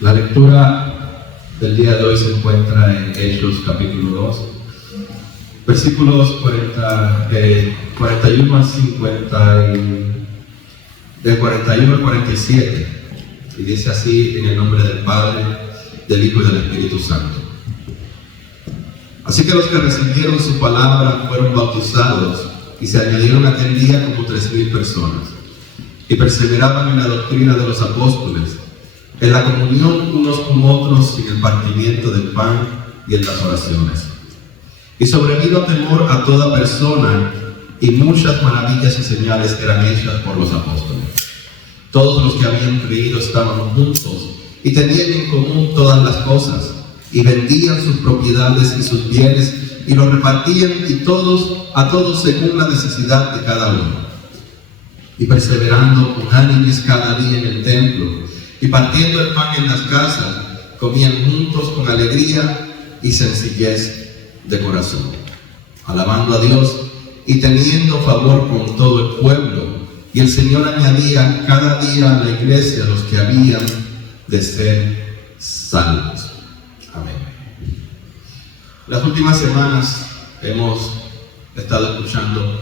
La lectura del día de hoy se encuentra en Hechos capítulo 2, versículos 41 al 50 del 41 al 47, y dice así: en el nombre del Padre, del Hijo y del Espíritu Santo. Así que los que recibieron su palabra fueron bautizados, y se añadieron aquel día como 3,000 personas, y perseveraban en la doctrina de los apóstoles, en la comunión unos con otros, en el partimiento del pan y en las oraciones. Y sobrevino temor a toda persona, y muchas maravillas y señales eran hechas por los apóstoles. Todos los que habían creído estaban juntos, y tenían en común todas las cosas, y vendían sus propiedades y sus bienes, y los repartían a todos según la necesidad de cada uno. Y perseverando unánimes cada día en el templo, y partiendo el pan en las casas, comían juntos con alegría y sencillez de corazón, alabando a Dios y teniendo favor con todo el pueblo. Y el Señor añadía cada día a la iglesia los que habían de ser salvos. Amén. Las últimas semanas hemos estado escuchando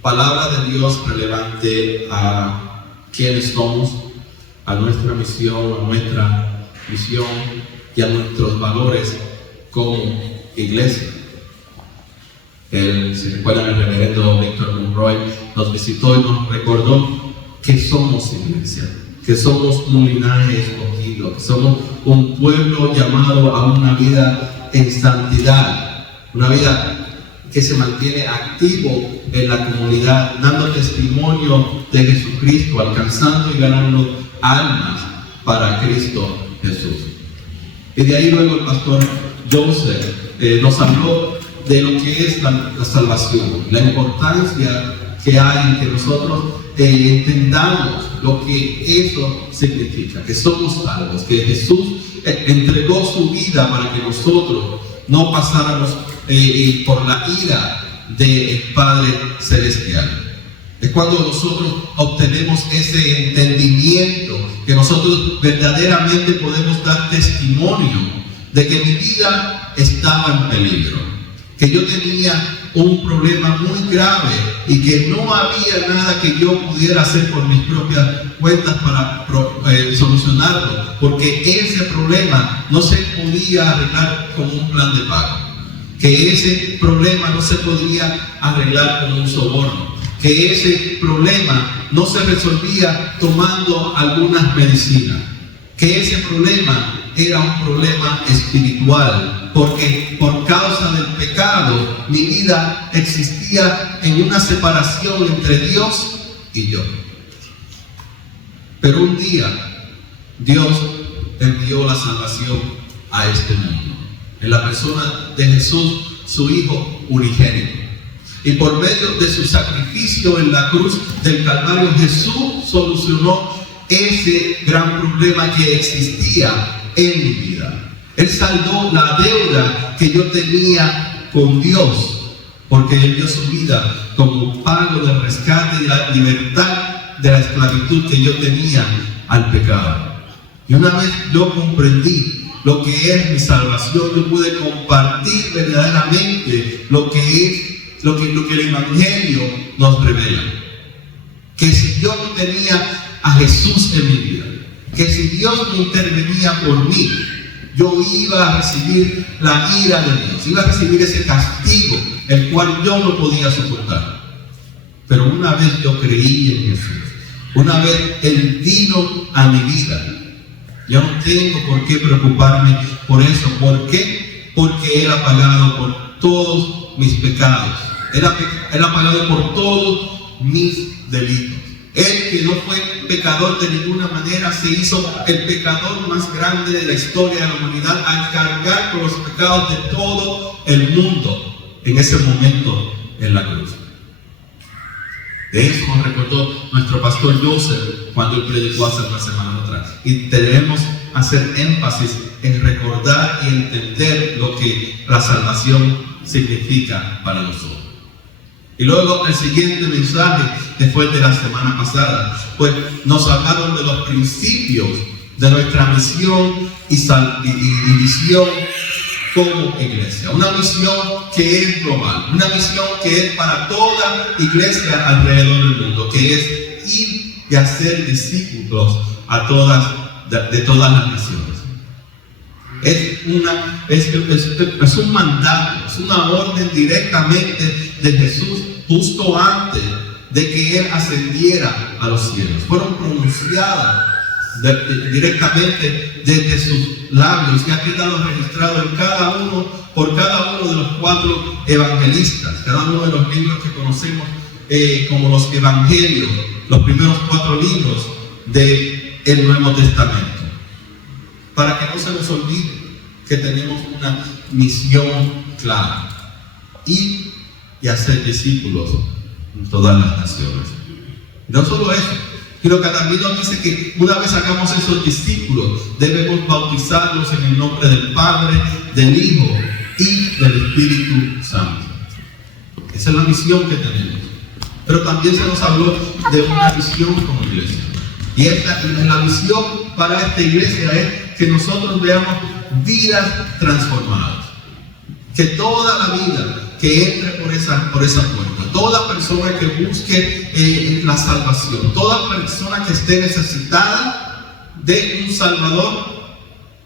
palabra de Dios relevante a quiénes somos, a nuestra misión, y a nuestros valores como iglesia. Si recuerdan, el reverendo Víctor Monroy nos visitó y nos recordó que somos iglesia, que somos un linaje escogido, que somos un pueblo llamado a una vida en santidad, una vida que se mantiene activo en la comunidad, dando testimonio de Jesucristo, alcanzando y ganando almas para Cristo Jesús. Y de ahí luego el pastor Joseph nos habló de lo que es la salvación, la importancia que hay en que nosotros entendamos lo que eso significa, que somos salvos, que Jesús entregó su vida para que nosotros no pasáramos por la ira del Padre Celestial. Es cuando nosotros obtenemos ese entendimiento que nosotros verdaderamente podemos dar testimonio de que mi vida estaba en peligro, que yo tenía un problema muy grave y que no había nada que yo pudiera hacer por mis propias cuentas para solucionarlo, porque ese problema no se podía arreglar con un plan de pago, que ese problema no se podía arreglar con un soborno, que ese problema no se resolvía tomando algunas medicinas, que ese problema era un problema espiritual, porque por causa del pecado mi vida existía en una separación entre Dios y yo. Pero un día Dios envió la salvación a este mundo, en la persona de Jesús, su Hijo unigénito. Y por medio de su sacrificio en la cruz del Calvario, Jesús solucionó ese gran problema que existía en mi vida. Él saldó la deuda que yo tenía con Dios, porque Él dio su vida como pago del rescate y la libertad de la esclavitud que yo tenía al pecado. Y una vez yo comprendí lo que es mi salvación, yo pude compartir verdaderamente lo que es lo que el Evangelio nos revela. Que si yo no tenía a Jesús en mi vida, que si Dios no intervenía por mí, yo iba a recibir la ira de Dios, iba a recibir ese castigo, el cual yo no podía soportar. Pero una vez yo creí en Jesús, una vez Él vino a mi vida, yo no tengo por qué preocuparme por eso. ¿Por qué? Porque Él ha pagado por todos mis pecados. Él ha pagado por todos mis delitos. Él, que no fue pecador de ninguna manera, se hizo el pecador más grande de la historia de la humanidad al cargar con los pecados de todo el mundo en ese momento en la cruz. De eso nos recordó nuestro pastor Joseph cuando él predicó hace unas semanas atrás. Y debemos hacer énfasis en recordar y entender lo que la salvación significa para nosotros. Y luego el siguiente mensaje, después de la semana pasada, pues nos hablaron de los principios de nuestra misión y visión como iglesia. Una misión que es global, una misión que es para toda iglesia alrededor del mundo, que es ir y hacer discípulos a de todas las naciones. Es un mandato, es una orden directamente de Jesús justo antes de que Él ascendiera a los cielos. Fueron pronunciadas directamente desde sus labios y ha quedado registrado por cada uno de los 4 evangelistas, cada uno de los libros que conocemos como los evangelios, los primeros 4 libros del Nuevo Testamento. Para que no se nos olvide que tenemos una misión clara: ir y hacer discípulos en todas las naciones. No solo eso, sino que también nos dice que una vez hagamos esos discípulos, debemos bautizarlos en el nombre del Padre, del Hijo y del Espíritu Santo. Esa es la misión que tenemos. Pero también se nos habló de una misión como iglesia. Y la misión para esta iglesia es que nosotros veamos vidas transformadas. Que toda la vida que entre por esa puerta, toda persona que busque la salvación, toda persona que esté necesitada de un Salvador,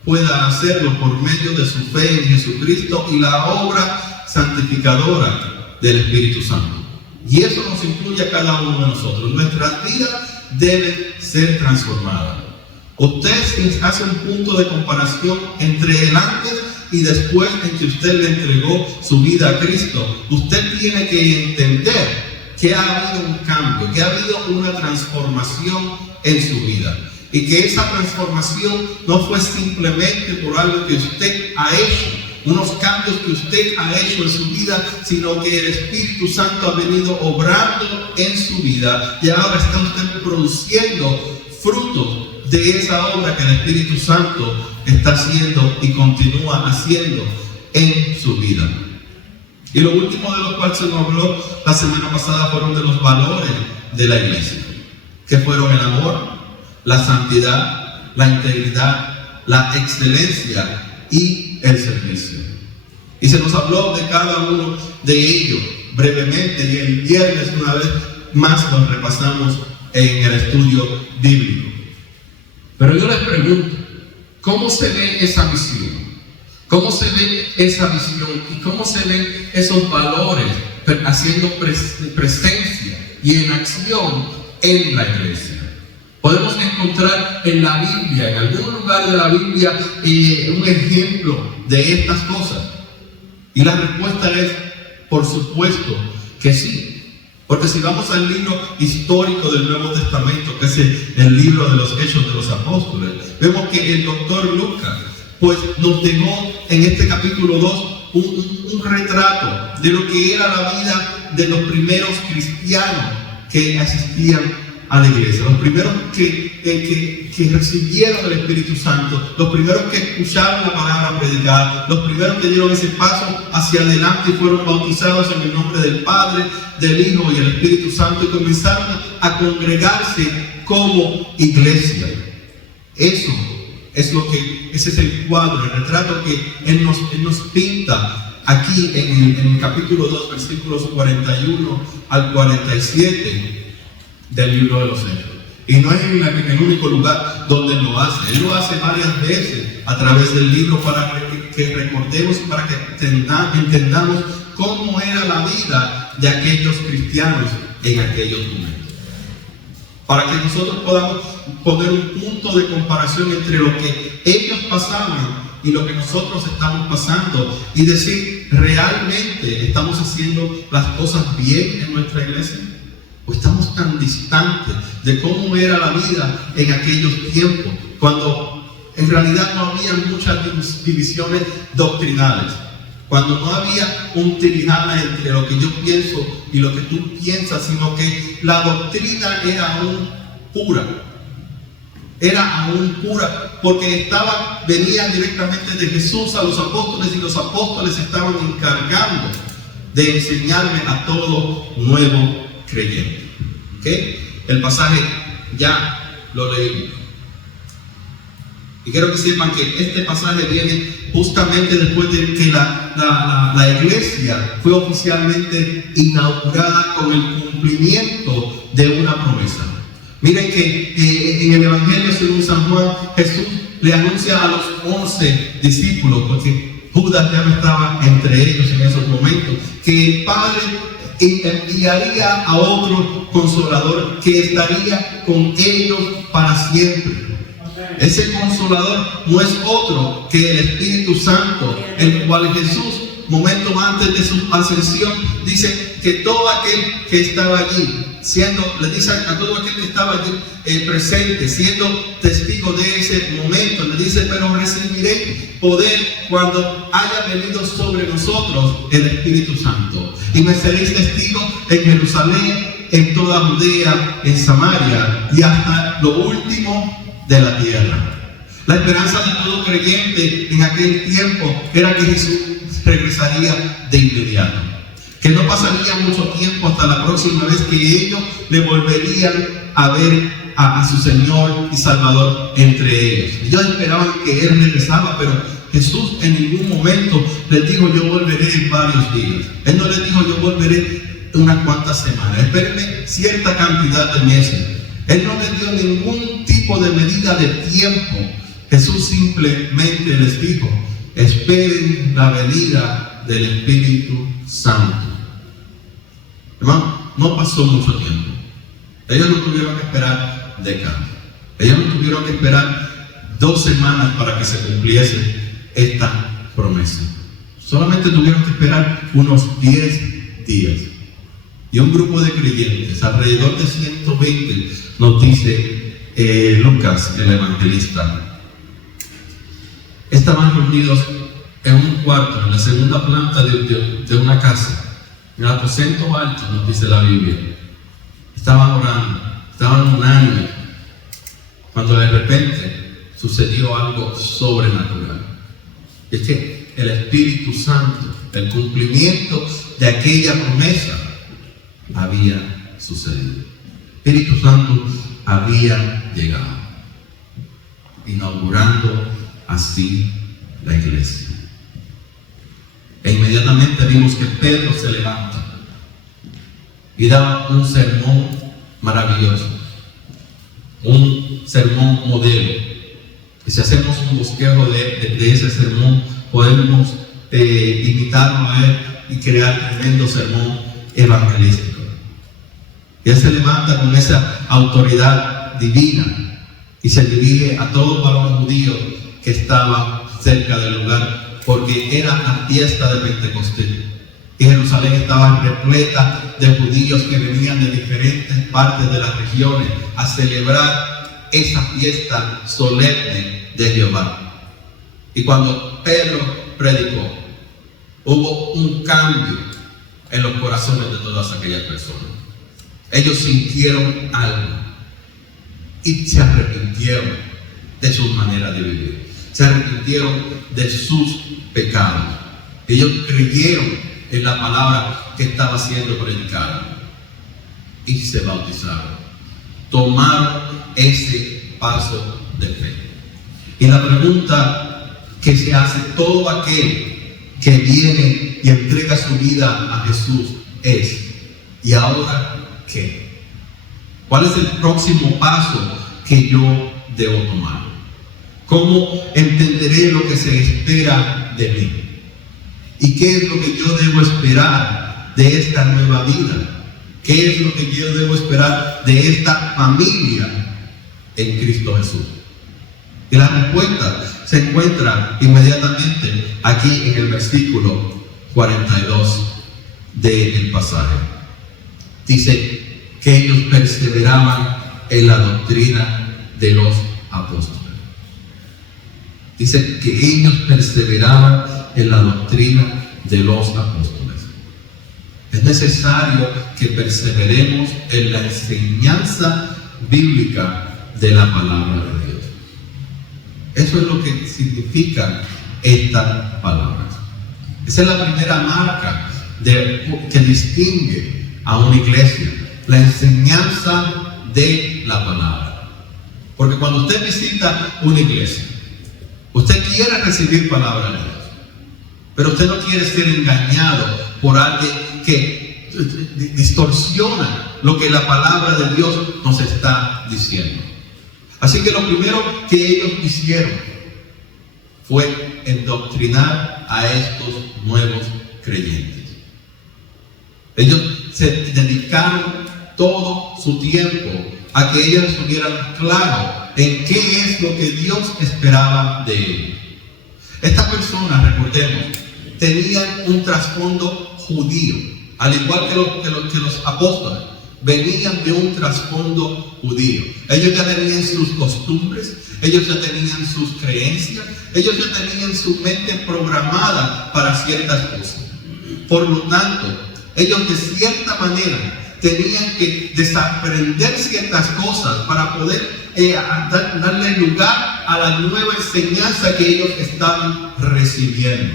pueda hacerlo por medio de su fe en Jesucristo y la obra santificadora del Espíritu Santo. Y eso nos incluye a cada uno de nosotros. Nuestras vidas deben ser transformadas. Usted hace un punto de comparación entre el antes y después en que usted le entregó su vida a Cristo. Usted tiene que entender que ha habido un cambio, que ha habido una transformación en su vida. Y que esa transformación no fue simplemente por algo que usted ha hecho, unos cambios que usted ha hecho en su vida, sino que el Espíritu Santo ha venido obrando en su vida y ahora está usted produciendo frutos de esa obra que el Espíritu Santo está haciendo y continúa haciendo en su vida. Y lo último de lo cual se nos habló la semana pasada fueron de los valores de la iglesia, que fueron el amor, la santidad, la integridad, la excelencia y el servicio. Y se nos habló de cada uno de ellos brevemente, y el viernes una vez más los repasamos en el estudio bíblico. Pero yo les pregunto, ¿cómo se ve esa visión? ¿Cómo se ve esa visión y cómo se ven esos valores haciendo presencia y en acción en la iglesia? Podemos encontrar en la Biblia, en algún lugar de la Biblia, un ejemplo de estas cosas. Y la respuesta es, por supuesto, que sí. Porque si vamos al libro histórico del Nuevo Testamento, que es el libro de los Hechos de los Apóstoles, vemos que el doctor Lucas pues nos dejó en este capítulo 2 un retrato de lo que era la vida de los primeros cristianos que asistían a la iglesia, los primeros que recibieron el Espíritu Santo, los primeros que escucharon la palabra predicada, los primeros que dieron ese paso hacia adelante y fueron bautizados en el nombre del Padre, del Hijo y el Espíritu Santo, y comenzaron a congregarse como iglesia. Ese es el cuadro, el retrato que Él nos pinta aquí en el capítulo 2, versículos 41 al 47 del libro de los Hechos. Y no es en el único lugar donde Él lo hace. Él lo hace varias veces a través del libro para que recordemos y para que entendamos cómo era la vida de aquellos cristianos en aquellos momentos. Para que nosotros podamos poner un punto de comparación entre lo que ellos pasaban y lo que nosotros estamos pasando y decir, ¿realmente estamos haciendo las cosas bien en nuestra iglesia? ¿O estamos tan distantes de cómo era la vida en aquellos tiempos, cuando en realidad no había muchas divisiones doctrinales, cuando no había un tirijana entre lo que yo pienso y lo que tú piensas, sino que la doctrina era aún pura, porque venía directamente de Jesús a los apóstoles, y los apóstoles estaban encargando de enseñarle a todo nuevo creyente. ¿Okay? El pasaje ya lo leímos. Y quiero que sepan que este pasaje viene justamente después de que la iglesia fue oficialmente inaugurada con el cumplimiento de una promesa. Miren que en el Evangelio según San Juan, Jesús le anuncia a los 11 discípulos, porque Judas ya no estaba entre ellos en esos momentos, que el Padre enviaría a otro consolador que estaría con ellos para siempre. Ese consolador no es otro que el Espíritu Santo, el cual Jesús, momento antes de su ascensión, dice que todo aquel que estaba allí, le dice a todo aquel que estaba allí presente, siendo testigo de ese momento, le dice: pero recibiréis poder cuando haya venido sobre nosotros el Espíritu Santo, y me seréis testigos en Jerusalén, en toda Judea, en Samaria y hasta lo último de la tierra. La esperanza de todo creyente en aquel tiempo era que Jesús regresaría de inmediato, que no pasaría mucho tiempo hasta la próxima vez que ellos le volverían a ver a su Señor y Salvador entre ellos. Ellos esperaban que Él regresaba, pero Jesús en ningún momento les dijo: yo volveré en varios días. Él no les dijo: yo volveré unas cuantas semanas, espérenme cierta cantidad de meses. Él no les dio ningún tipo de medida de tiempo. Jesús simplemente les dijo: esperen la venida del Espíritu Santo. Hermano, no pasó mucho tiempo. Ellos no tuvieron que esperar décadas. Ellos no tuvieron que esperar 2 semanas para que se cumpliese esta promesa. Solamente tuvieron que esperar unos 10 días. Y un grupo de creyentes, alrededor de 120, nos dice Lucas, el evangelista, estaban reunidos en un cuarto, en la segunda planta de una casa, en el aposento alto, nos dice la Biblia. Estaban orando, estaban unánimes, cuando de repente sucedió algo sobrenatural. Y es que el Espíritu Santo, el cumplimiento de aquella promesa, había sucedido. El Espíritu Santo había llegado, inaugurando así la iglesia. E inmediatamente vimos que Pedro se levanta y da un sermón maravilloso, un sermón modelo. Y si hacemos un bosquejo de ese sermón, podemos imitarlo a él y crear tremendo sermón evangelístico. Y él se levanta con esa autoridad divina y se dirige a todo varón judío que estaba cerca del lugar, porque era la fiesta de Pentecostés. Y Jerusalén estaba repleta de judíos que venían de diferentes partes de las regiones a celebrar esa fiesta solemne de Jehová. Y cuando Pedro predicó, hubo un cambio en los corazones de todas aquellas personas. Ellos sintieron algo y se arrepintieron de sus maneras de vivir. Se arrepintieron de sus pecados. Ellos creyeron en la palabra que estaba siendo predicada y se bautizaron. Tomaron ese paso de fe. Y la pregunta que se hace todo aquel que viene y entrega su vida a Jesús es: ¿y ahora qué? ¿Cuál es el próximo paso que yo debo tomar? ¿Cómo entenderé lo que se espera de mí? ¿Y qué es lo que yo debo esperar de esta nueva vida? ¿Qué es lo que yo debo esperar de esta familia en Cristo Jesús? Y la respuesta se encuentra inmediatamente aquí en el versículo 42 del pasaje. Dice que ellos perseveraban en la doctrina de los apóstoles. Dice que ellos perseveraban en la doctrina de los apóstoles. Es necesario que perseveremos en la enseñanza bíblica de la palabra de Dios. Eso es lo que significan estas palabras. Esa es la primera marca que distingue a una iglesia: la enseñanza de la palabra. Porque cuando usted visita una iglesia, Usted quiere recibir palabra de Dios, pero usted no quiere ser engañado por alguien que distorsiona lo que la palabra de Dios nos está diciendo. Así que lo primero que ellos hicieron fue endoctrinar a estos nuevos creyentes. Ellos se dedicaron todo su tiempo a que ellos estuvieran claros en qué es lo que Dios esperaba de ellos. Estas personas, recordemos, tenían un trasfondo judío, al igual que los apóstoles, venían de un trasfondo judío. Ellos ya tenían sus costumbres, ellos ya tenían sus creencias, ellos ya tenían su mente programada para ciertas cosas. Por lo tanto, ellos de cierta manera tenían que desaprender ciertas cosas para poder darle lugar a la nueva enseñanza que ellos estaban recibiendo.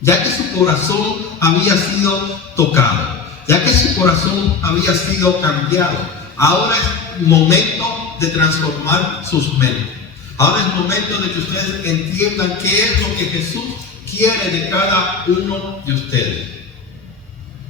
Ya que su corazón había sido tocado, ya que su corazón había sido cambiado, ahora es momento de transformar sus mentes. Ahora es momento de que ustedes entiendan qué es lo que Jesús quiere de cada uno de ustedes.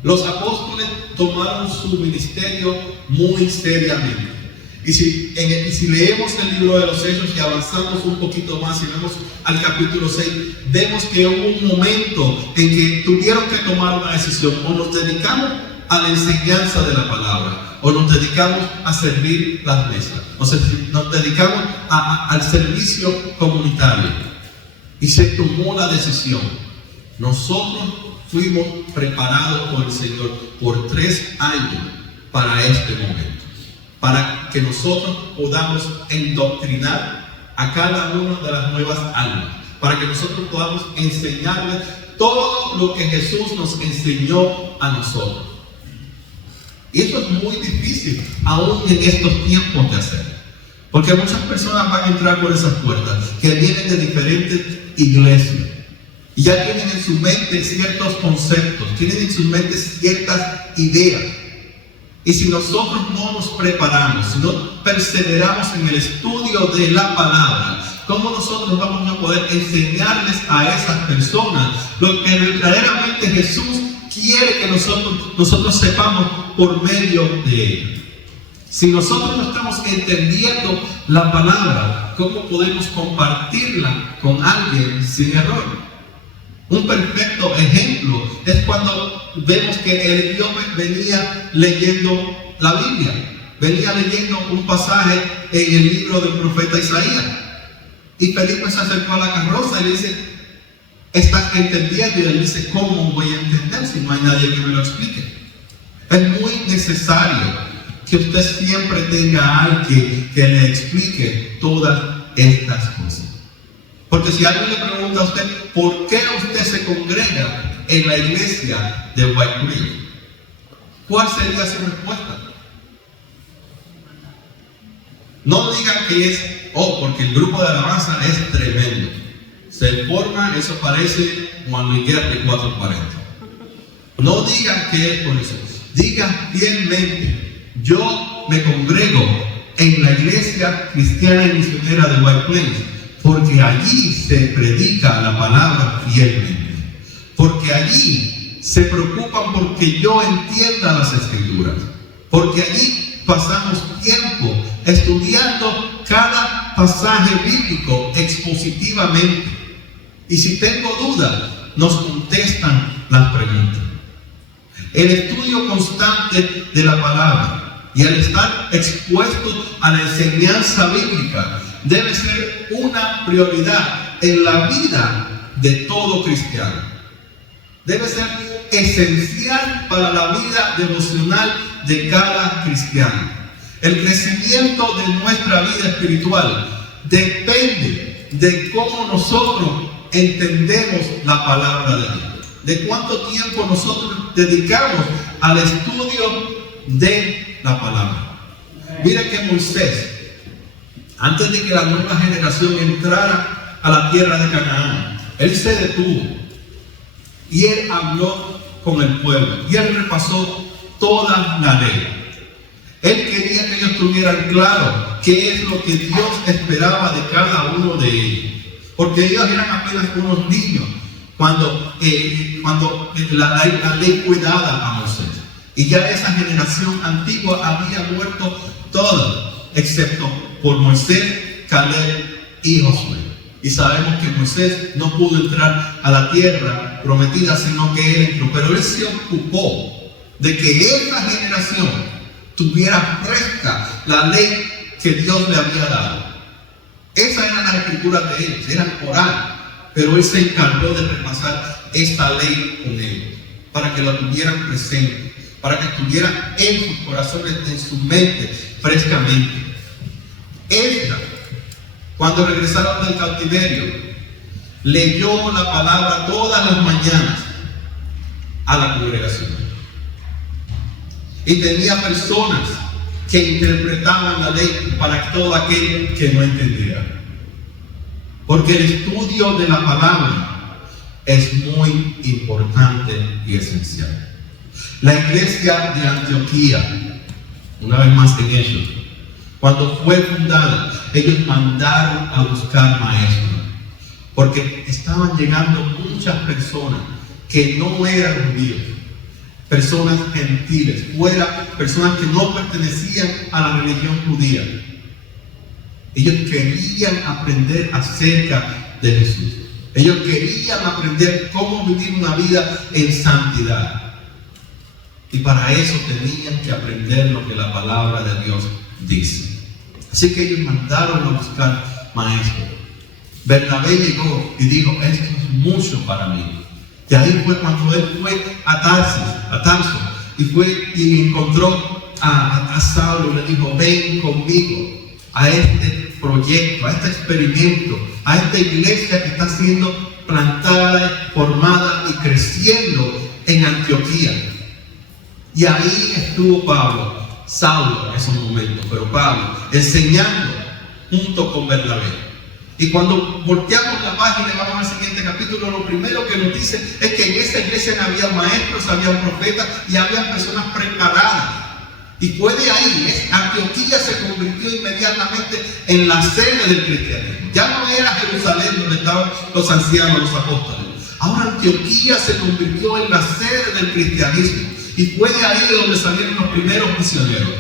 Los apóstoles tomaron su ministerio muy seriamente. Y si leemos el libro de los Hechos y avanzamos un poquito más y vemos al capítulo 6, vemos que hubo un momento en que tuvieron que tomar una decisión: o nos dedicamos a la enseñanza de la palabra, o nos dedicamos a servir las mesas, nos dedicamos al servicio comunitario. Y se tomó la decisión. Nosotros fuimos preparados por el Señor por 3 años para este momento, para que nosotros podamos endoctrinar a cada una de las nuevas almas, para que nosotros podamos enseñarles todo lo que Jesús nos enseñó a nosotros. Y eso es muy difícil aún en estos tiempos de hacer, porque muchas personas van a entrar por esas puertas que vienen de diferentes iglesias y ya tienen en su mente ciertos conceptos, tienen en su mente ciertas ideas. Y si nosotros no nos preparamos, si no perseveramos en el estudio de la palabra, ¿cómo nosotros vamos a poder enseñarles a esas personas lo que verdaderamente Jesús quiere que nosotros sepamos por medio de ellos? Si nosotros no estamos entendiendo la palabra, ¿cómo podemos compartirla con alguien sin error? Un perfecto ejemplo es cuando vemos que el idioma venía leyendo la Biblia, venía leyendo un pasaje en el libro del profeta Isaías. Y Felipe se acercó a la carroza y le dice: ¿estás entendiendo? Y él dice: ¿cómo voy a entender si no hay nadie que me lo explique? Es muy necesario que usted siempre tenga a alguien que le explique todas estas cosas. Porque si alguien le pregunta a usted por qué usted se congrega en la iglesia de White Creek, ¿cuál sería su respuesta? No digan que es, porque el grupo de alabanza es tremendo. Se forma, eso parece Juan Luis Guerra de 440. No digan que es por eso. Digan fielmente: yo me congrego en la iglesia cristiana y misionera de White Plains, porque allí se predica la palabra fielmente, porque allí se preocupan porque yo entienda las escrituras, porque allí pasamos tiempo estudiando cada pasaje bíblico expositivamente, y si tengo dudas nos contestan las preguntas. El estudio constante de la palabra y al estar expuesto a la enseñanza bíblica debe ser una prioridad en la vida de todo cristiano. Debe ser esencial para la vida devocional de cada cristiano. El crecimiento de nuestra vida espiritual depende de cómo nosotros entendemos la palabra de Dios, de cuánto tiempo nosotros dedicamos al estudio de la palabra. Mira que Moisés, antes de que la nueva generación entrara a la tierra de Canaán, él se detuvo y él habló con el pueblo y él repasó toda la ley. Él quería que ellos tuvieran claro qué es lo que Dios esperaba de cada uno de ellos. porque ellos eran apenas unos niños cuando la ley fue dada a Moisés. Y ya esa generación antigua había muerto toda, excepto por Moisés, Caleb y Josué. Y sabemos que Moisés no pudo entrar a la tierra prometida, sino que él entró. Pero él se ocupó de que esa generación tuviera fresca la ley que Dios le había dado. Esas eran las escrituras de ellos, eran oral. Pero él se encargó de repasar esta ley con ellos, para que la tuvieran presente, para que estuviera en sus corazones, en su mente, frescamente. Esdras, cuando regresaron del cautiverio, leyó la palabra todas las mañanas a la congregación. Y tenía personas que interpretaban la ley para todo aquel que no entendiera. Porque el estudio de la palabra es muy importante y esencial. La iglesia de Antioquía, una vez más en ellos, cuando fue fundada, ellos mandaron a buscar maestros, porque estaban llegando muchas personas que no eran judíos, personas gentiles, personas que no pertenecían a la religión judía. Ellos querían aprender acerca de Jesús. Ellos querían aprender cómo vivir una vida en santidad. Y para eso tenían que aprender lo que la palabra de Dios dice. Así que ellos mandaron a buscar maestros. Bernabé llegó y dijo: esto es mucho para mí. Y ahí fue cuando él fue a Tarso, y encontró a Saulo y le dijo: ven conmigo a este proyecto, a este experimento, a esta iglesia que está siendo plantada, formada y creciendo en Antioquía. Y ahí estuvo Saulo en esos momentos, pero Pablo enseñando junto con Bernabé. Y cuando volteamos la página y vamos al siguiente capítulo, lo primero que nos dice es que en esa iglesia había maestros, había profetas y había personas preparadas. Y fue de ahí, Antioquía se convirtió inmediatamente en la sede del cristianismo. Ya no era Jerusalén donde estaban los ancianos, los apóstoles. Ahora Antioquía se convirtió en la sede del cristianismo. Y fue de ahí de donde salieron los primeros misioneros.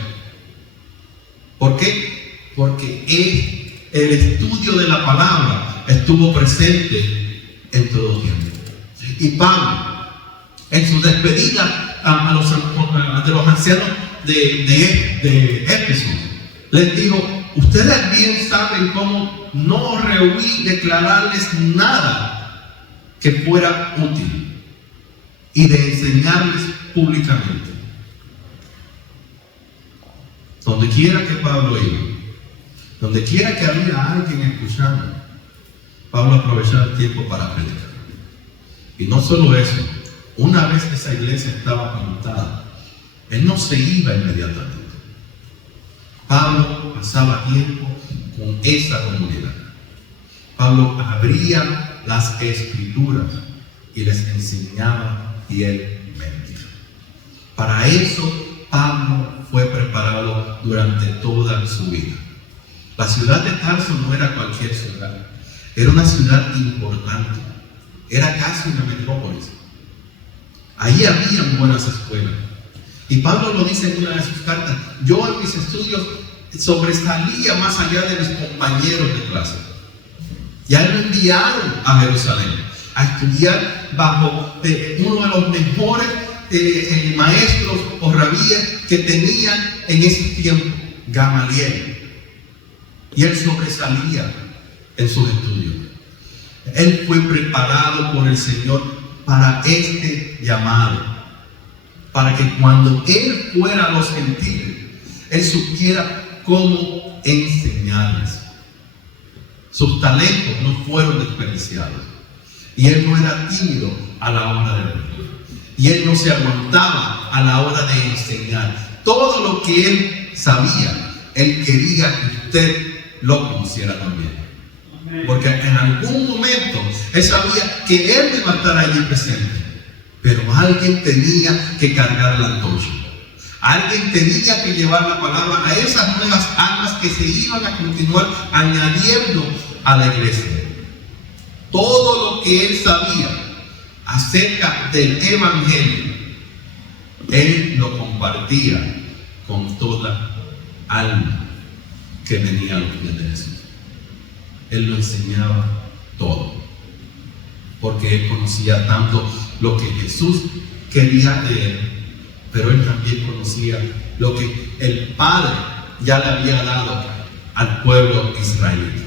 ¿Por qué? Porque el estudio de la palabra estuvo presente en todo tiempo. Y Pablo, en su despedida de los ancianos de Éfeso, les dijo: ustedes bien saben cómo no rehuí declararles nada que fuera útil y de enseñarles públicamente. Donde quiera que Pablo iba, donde quiera que había alguien escuchando, Pablo aprovechaba el tiempo para predicar. Y no solo eso, una vez que esa iglesia estaba plantada, él no se iba inmediatamente. Pablo pasaba tiempo con esa comunidad. Pablo abría las escrituras y les enseñaba fielmente. Para eso Pablo fue preparado durante toda su vida. La ciudad de Tarso no era cualquier ciudad, era una ciudad importante, era casi una metrópolis. Ahí habían buenas escuelas. Y Pablo lo dice en una de sus cartas: yo en mis estudios sobresalía más allá de mis compañeros de clase. Ya lo enviaron a Jerusalén a estudiar bajo uno de los mejores maestros o rabíes que tenían en ese tiempo, Gamaliel. Y él sobresalía en sus estudios. Él fue preparado por el Señor para este llamado, para que cuando él fuera a los gentiles, él supiera cómo enseñarles. Sus talentos no fueron desperdiciados. Y él no era tímido a la hora de hablar. Y él no se aguantaba a la hora de enseñar. Todo lo que él sabía, él quería que usted lo conociera también. Porque en algún momento él sabía que él iba a estar allí presente. Pero alguien tenía que cargar la antorcha. Alguien tenía que llevar la palabra a esas nuevas almas que se iban a continuar añadiendo a la iglesia. todo lo que él sabía acerca del Evangelio, él lo compartía con toda alma que venía a los pies de Jesús. Él lo enseñaba todo, porque él conocía tanto lo que Jesús quería de él, pero él también conocía lo que el Padre ya le había dado al pueblo israelita.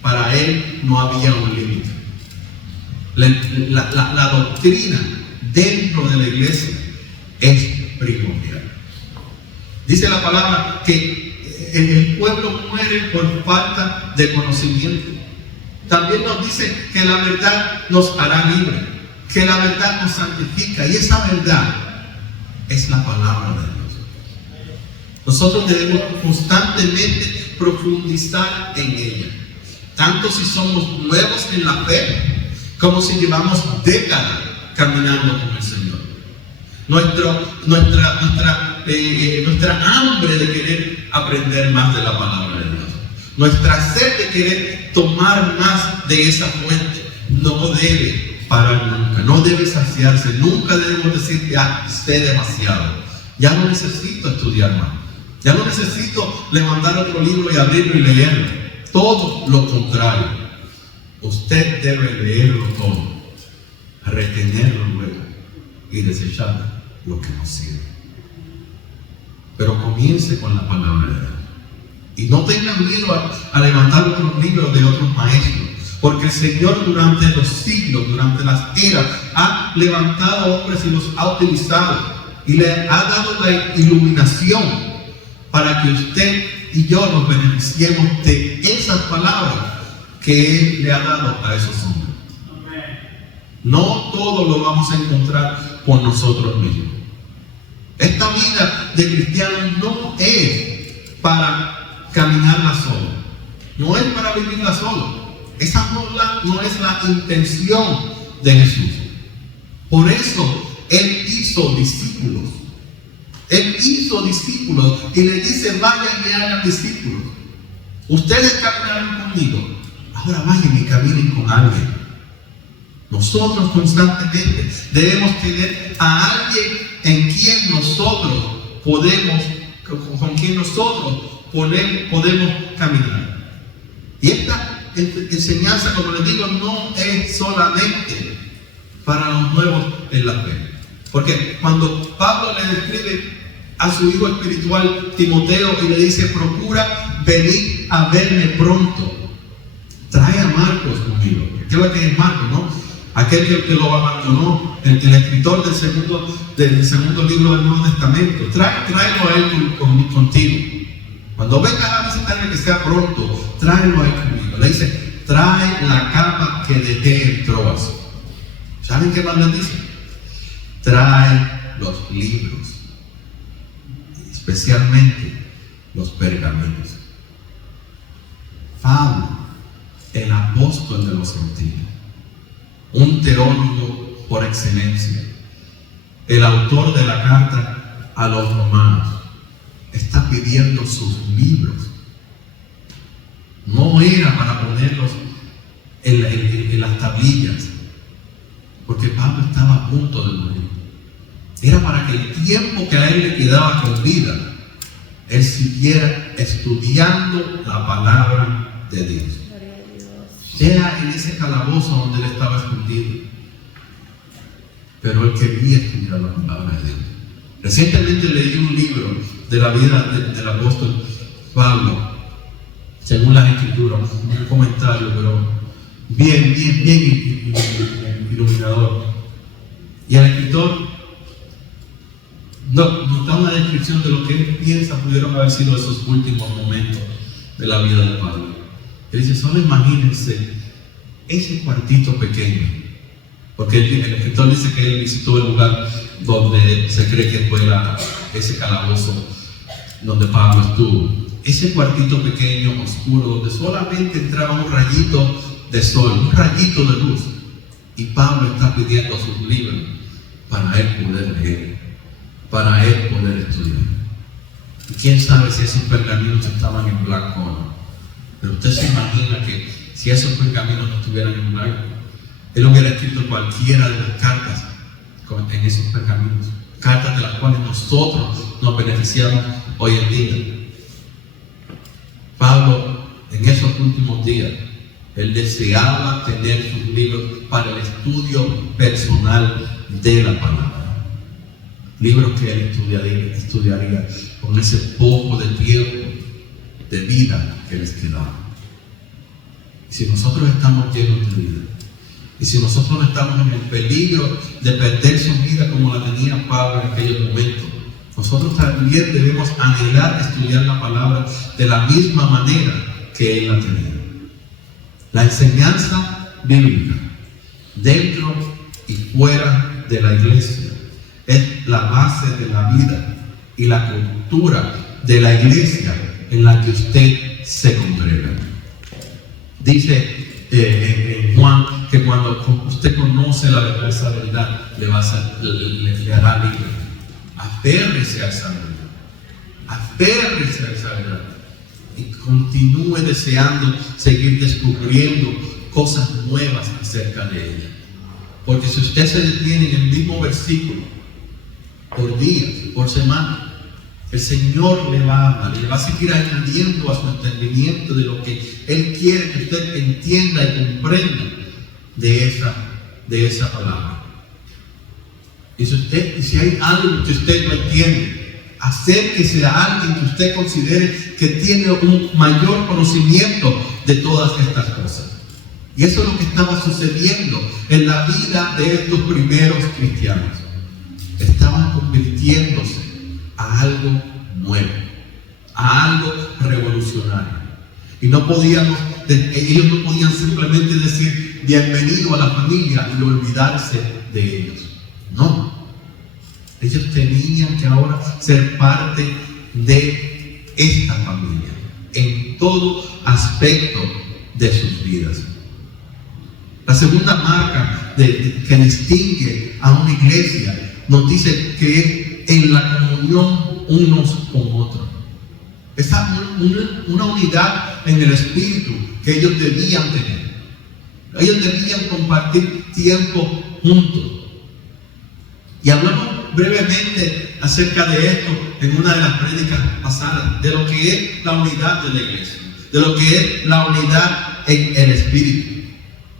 Para él no había un límite. La doctrina dentro de la iglesia es primordial. Dice la palabra que el pueblo muere por falta de conocimiento. También nos dice que la verdad nos hará libres, que la verdad nos santifica, y esa verdad es la palabra de Dios. Nosotros debemos constantemente profundizar en ella, tanto si somos nuevos en la fe, como si llevamos décadas caminando con el Señor. Nuestra hambre de querer aprender más de la palabra de Dios, nuestra sed de querer tomar más de esa fuente, no debe parar nunca, no debe saciarse. Nunca debemos decir ya sé demasiado, ya no necesito estudiar más, ya no necesito levantar otro libro y abrirlo y leerlo. Todo lo contrario, usted debe leerlo todo, retenerlo luego y desechar lo que no sirve. Pero comience con la palabra de Dios. Y no tengan miedo a levantar otros libros de otros maestros, porque el Señor durante los siglos, durante las eras, ha levantado hombres y los ha utilizado y le ha dado la iluminación para que usted y yo nos beneficiemos de esas palabras que Él le ha dado a esos hombres. No todo lo vamos a encontrar por nosotros mismos. Esta vida de cristiano no es para caminarla solo, no es para vivirla solo. Esa no es la intención de Jesús. Por eso Él hizo discípulos. Él hizo discípulos y le dice: vayan y hagan discípulos. Ustedes caminaron conmigo, ahora vayan y caminen con alguien. Nosotros constantemente debemos tener a alguien en quien nosotros podemos, con quien nosotros podemos caminar. Y esta enseñanza, como les digo, no es solamente para los nuevos en la fe. Porque cuando Pablo le describe a su hijo espiritual Timoteo y le dice: procura venir a verme pronto, trae a Marcos conmigo. ¿Qué es lo que es Marcos, no? Aquel que lo abandonó, el escritor del segundo libro del Nuevo Testamento. Tráelo a él contigo. Cuando vengas a visitarme, que sea pronto, tráelo a él conmigo. Le dice: trae la capa que dejé en Troas. ¿Saben qué más le dice? Trae los libros, especialmente los pergaminos. Pablo, el apóstol de los gentiles, un teólogo por excelencia, el autor de la carta a los romanos, está pidiendo sus libros. No era para ponerlos en las tablillas, porque Pablo estaba a punto de morir. Era para que el tiempo que a él le quedaba con vida, él siguiera estudiando la palabra de Dios. Sea en ese calabozo donde él estaba escondido, pero él quería estudiar la palabra de Dios. Recientemente leí un libro de la vida del apóstol Pablo, según las escrituras, un comentario, pero bien iluminador. Y el escritor nos da una descripción de lo que él piensa pudieron haber sido esos últimos momentos de la vida de Pablo. Él dice: solo imagínense ese cuartito pequeño, porque el escritor dice que él visitó el lugar donde se cree que fue ese calabozo donde Pablo estuvo. Ese cuartito pequeño, oscuro, donde solamente entraba un rayito de sol, un rayito de luz, y Pablo está pidiendo sus libros para él poder leer, para él poder estudiar. Y quién sabe si esos pergaminos estaban en blanco o no. Pero usted se imagina que si esos pergaminos no estuvieran en blanco, Él hubiera escrito cualquiera de las cartas en esos pergaminos, cartas de las cuales nosotros nos beneficiamos hoy en día. Pablo, en esos últimos días, él deseaba tener sus libros para el estudio personal de la palabra. Libros que él estudiaría con ese poco de tiempo, de vida que les quedaba. Y si nosotros estamos llenos de vida, y si nosotros no estamos en el peligro de perder su vida como la tenía Pablo en aquellos momentos, nosotros también debemos anhelar estudiar la palabra de la misma manera que él la tenía. La enseñanza bíblica, dentro y fuera de la iglesia, es la base de la vida y la cultura de la iglesia en la que usted se congrega. Dice en Juan que cuando usted conoce la verdad, le hará libre. Aférrese a esa verdad. Aférrese a esa verdad. Y continúe deseando seguir descubriendo cosas nuevas acerca de ella. Porque si usted se detiene en el mismo versículo por días, por semana, el Señor le va a hablar, le va a seguir añadiendo a su entendimiento de lo que Él quiere que usted entienda y comprenda de esa palabra. Y si hay algo que usted no entiende, acérquese a alguien que usted considere que tiene un mayor conocimiento de todas estas cosas. Y eso es lo que estaba sucediendo en la vida de estos primeros cristianos. Estaban convirtiéndose a algo nuevo, a algo revolucionario. Y ellos no podían simplemente decir bienvenido a la familia y olvidarse de ellos. No. Ellos tenían que ahora ser parte de esta familia en todo aspecto de sus vidas. La segunda marca que distingue a una iglesia nos dice que es en la comunión unos con otros. Esa una unidad en el espíritu que ellos debían tener. Ellos debían compartir tiempo juntos. Y hablamos brevemente acerca de esto en una de las prédicas pasadas, de lo que es la unidad de la iglesia, de lo que es la unidad en el espíritu.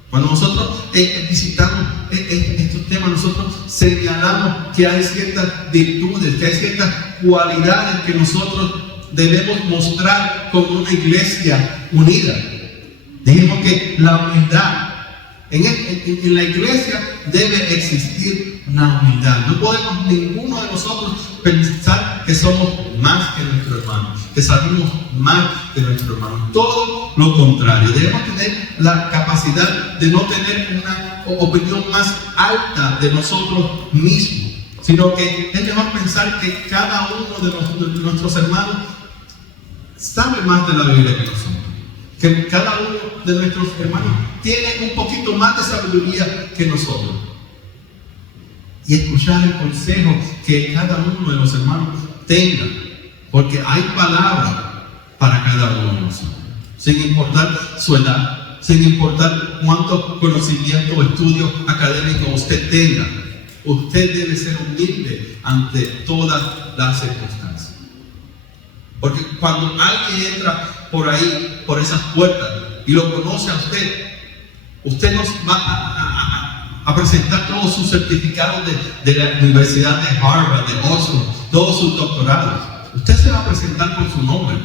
Cuando nosotros visitamos estos temas, nosotros señalamos que hay ciertas virtudes, que hay ciertas cualidades que nosotros debemos mostrar como una iglesia unida. Dijimos que la unidad, en la iglesia debe existir la unidad. No podemos ninguno de nosotros pensar que somos más que nuestro hermano, que sabemos más que nuestro hermano. Todo lo contrario. Debemos tener la capacidad de no tener una opinión más alta de nosotros mismos, sino que es mejor pensar que cada uno de nuestros hermanos sabe más de la Biblia que nosotros. Que cada uno de nuestros hermanos tiene un poquito más de sabiduría que nosotros. Y escuchar el consejo que cada uno de los hermanos tenga, porque hay palabra para cada uno de nosotros, sin importar su edad, sin importar cuánto conocimiento o estudio académico usted tenga. Usted debe ser humilde ante todas las circunstancias. Porque cuando alguien entra por ahí, por esas puertas, y lo conoce a usted nos va a presentar todos sus certificados de la Universidad de Harvard, de Oxford, todos sus doctorados. Usted se va a presentar con su nombre.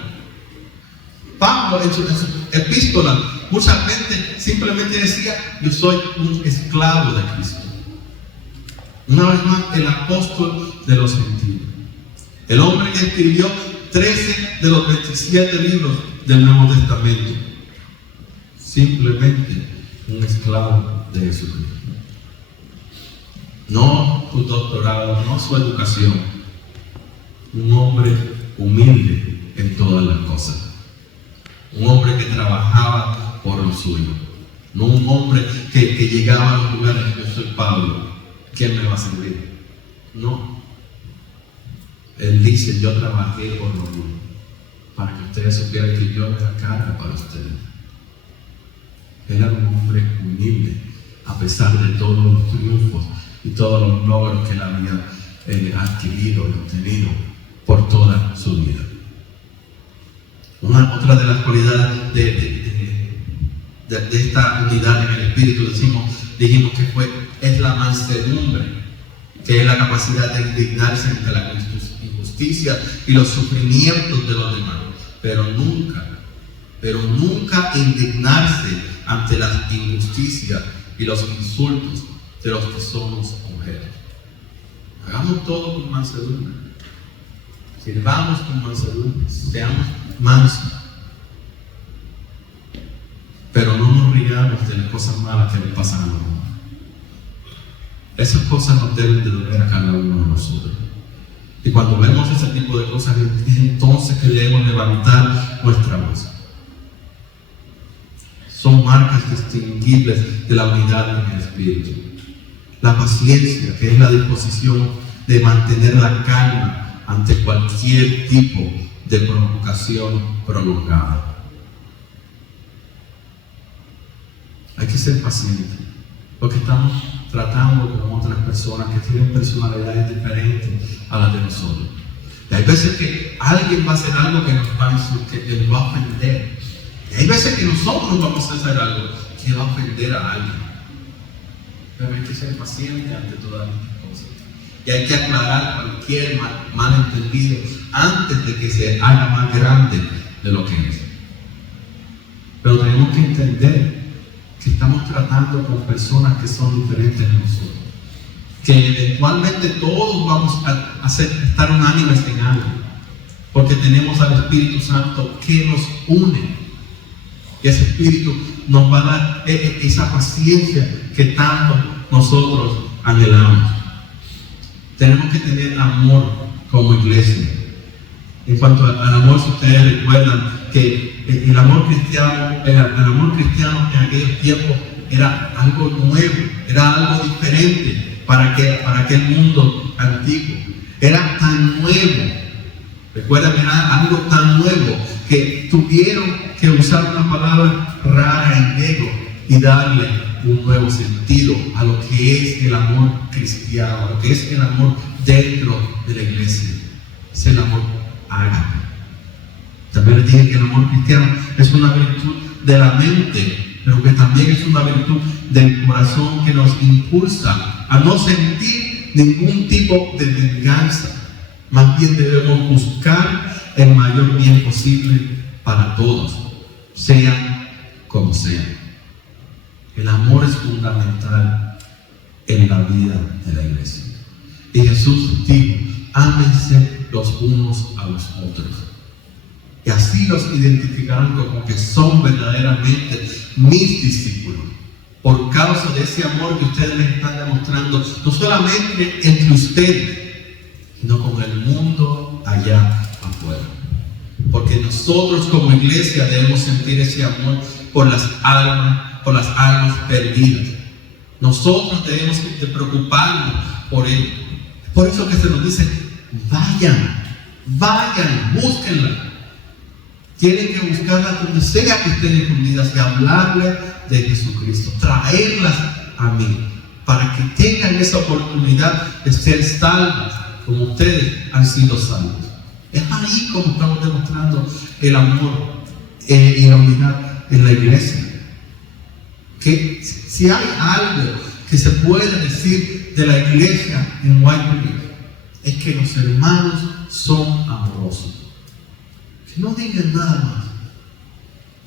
Pablo en su epístola muchas veces simplemente decía: yo soy un esclavo de Cristo. Una vez más, el apóstol de los gentiles, el hombre que escribió 13 de los 27 libros del Nuevo Testamento, simplemente un esclavo de Jesucristo. No su doctorado, no su educación, un hombre humilde en todas las cosas, un hombre que trabajaba por lo suyo, no un hombre que llegaba a los lugares: yo soy Pablo, ¿quién me va a servir? No. Él dice: yo trabajé por lo mío, para que ustedes supieran que yo era carga para ustedes. era un hombre humilde, a pesar de todos los triunfos y todos los logros que él había adquirido y obtenido por toda su vida. Otra de las cualidades de esta unidad en el Espíritu, dijimos que es la mansedumbre, que es la capacidad de indignarse ante la injusticia y los sufrimientos de los demás, pero nunca indignarse ante las injusticias y los insultos de los que somos objeto. Hagamos todo con mansedumbre, sirvamos con mansedumbre, seamos mansos, pero no nos riamos de las cosas malas que le pasan a los demás. Esas cosas nos deben de doler a cada uno de nosotros. Y cuando vemos ese tipo de cosas, es entonces que debemos levantar nuestra voz. Son marcas distinguibles de la unidad en el Espíritu. La paciencia, que es la disposición de mantener la calma ante cualquier tipo de provocación prolongada. Hay que ser pacientes, porque estamos tratando con otras personas que tienen personalidades diferentes a las de nosotros. Y hay veces que alguien va a hacer algo que nos va a ofender. Y hay veces que nosotros vamos a hacer algo que va a ofender a alguien. Pero hay que ser paciente ante todas estas cosas. Y hay que aclarar cualquier malentendido antes de que se haga más grande de lo que es. Pero tenemos que entender que estamos tratando con personas que son diferentes de nosotros. Que eventualmente todos vamos a estar unánimes en algo. Porque tenemos al Espíritu Santo que nos une. Y ese Espíritu nos va a dar esa paciencia que tanto nosotros anhelamos. Tenemos que tener amor como iglesia. En cuanto al amor, si ustedes recuerdan que el amor cristiano en aquellos tiempos era algo nuevo, era algo diferente para aquel mundo antiguo. Era tan nuevo. Recuerda que era algo tan nuevo que tuvieron que usar una palabra rara en griego y darle un nuevo sentido a lo que es el amor cristiano, a lo que es el amor dentro de la iglesia. Es el amor ágape. También les dije que el amor cristiano es una virtud de la mente, pero que también es una virtud del corazón que nos impulsa a no sentir ningún tipo de venganza. Más bien debemos buscar el mayor bien posible para todos, sean como sean. El amor es fundamental en la vida de la iglesia. Y Jesús dijo: ámense los unos a los otros. Y así los identificarán como que son verdaderamente mis discípulos, por causa de ese amor que ustedes les están demostrando, no solamente entre ustedes, sino con el mundo allá afuera. Porque nosotros como iglesia debemos sentir ese amor por las almas perdidas. Nosotros debemos de preocuparnos por ello. Por eso que se nos dice: vayan, búsquenla. Tienen que buscarlas donde sea que estén escondidas y hablarles de Jesucristo, traerlas a mí, para que tengan esa oportunidad de ser salvas como ustedes han sido salvos. Es ahí como estamos demostrando el amor y la unidad en la iglesia. Que si hay algo que se puede decir de la iglesia en White Bridge, es que los hermanos son amorosos. Que no digan nada más,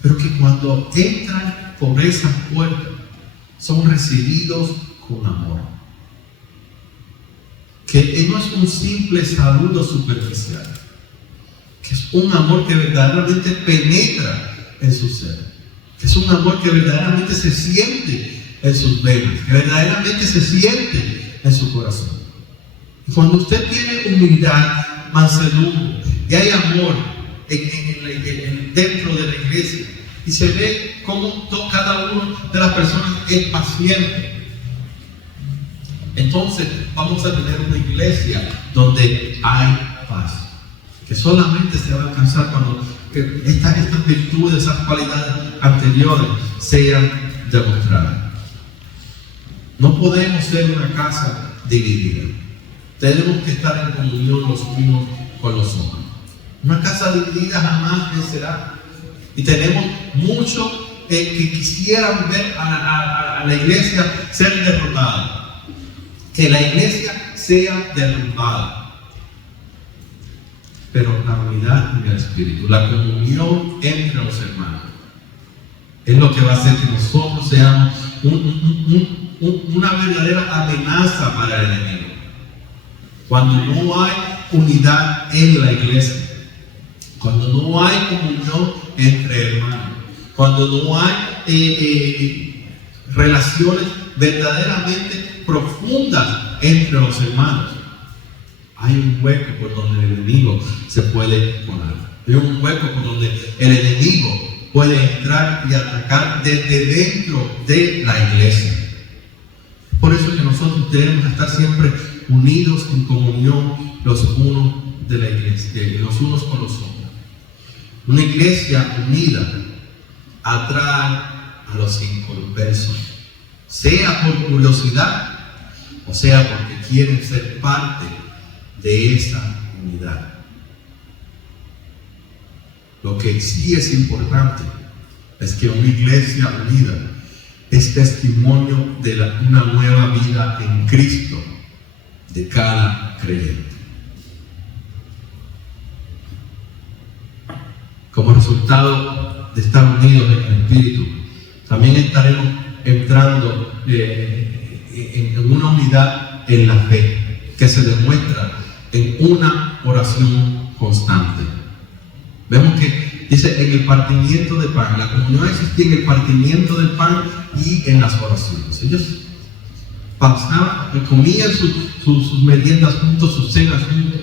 pero que cuando entran por esa puerta son recibidos con amor. Que no es un simple saludo superficial, que es un amor que verdaderamente penetra en su ser, que es un amor que verdaderamente se siente en sus venas, que verdaderamente se siente en su corazón. Y cuando usted tiene humildad, mansedumbre, y hay amor dentro de la iglesia, y se ve cómo cada una de las personas es paciente, entonces vamos a tener una iglesia donde hay paz, que solamente se va a alcanzar cuando estas virtudes, esas cualidades anteriores sean demostrada. No podemos ser una casa dividida. Tenemos que estar en comunión los unos con los otros. Una casa dividida jamás vencerá. Y tenemos muchos que quisieran ver a la iglesia ser derrotada. Que la iglesia sea derrumbada. Pero la unidad en el Espíritu, la comunión entre los hermanos, es lo que va a hacer que nosotros seamos una verdadera amenaza para el enemigo. Cuando no hay unidad en la iglesia, cuando no hay comunión entre hermanos, cuando no hay relaciones verdaderamente profundas entre los hermanos, hay un hueco por donde el enemigo se puede colar. Hay un hueco por donde el enemigo puede entrar y atacar desde dentro de la iglesia. Por eso es que nosotros debemos estar siempre unidos en comunión los unos de la iglesia, los unos con los otros. Una iglesia unida atrae a los inconversos, sea por curiosidad o sea porque quieren ser parte de esa unidad. Lo que sí es importante es que una iglesia unida es testimonio de una nueva vida en Cristo de cada creyente. Como resultado de estar unidos en el Espíritu, también estaremos entrando en una unidad en la fe que se demuestra en una oración constante. Vemos que dice en el partimiento de pan. La comunión existía en el partimiento del pan y en las oraciones. Ellos pasaban, comían sus meriendas juntos, sus cenas juntos,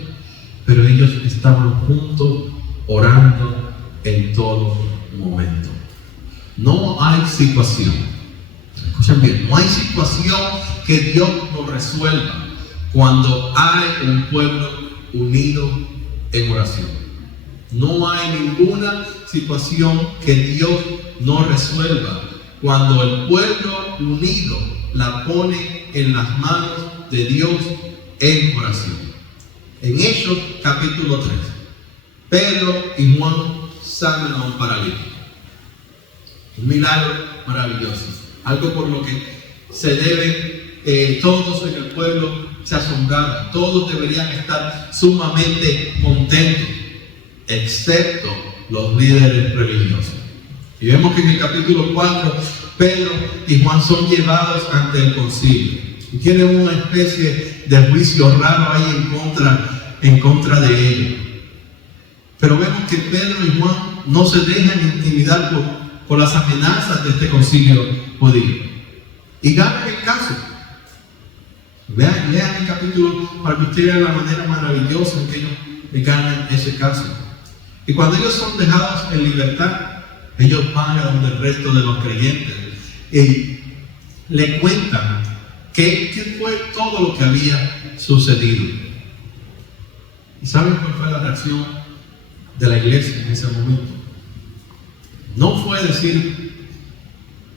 pero ellos estaban juntos orando en todo momento. No hay situación, escuchen bien, no hay situación que Dios no resuelva cuando hay un pueblo unido en oración. No hay ninguna situación que Dios no resuelva cuando el pueblo unido la pone en las manos de Dios en oración. En Hechos capítulo 3, Pedro y Juan sanan a un paralítico. Un milagro maravilloso. Algo por lo que se debe, todos en el pueblo se asombraron. Todos deberían estar sumamente contentos, excepto los líderes religiosos. Y vemos que en el capítulo 4, Pedro y Juan son llevados ante el concilio. Y tienen una especie de juicio raro ahí en contra de ellos. Pero vemos que Pedro y Juan no se dejan intimidar por las amenazas de este concilio judío. Y ganan el caso. Lean el capítulo para que ustedes vean la manera maravillosa en que ellos ganan ese caso. Y cuando ellos son dejados en libertad, ellos van a donde el resto de los creyentes y le cuentan qué fue todo lo que había sucedido. ¿Y saben cuál fue la reacción de la iglesia en ese momento? No fue decir,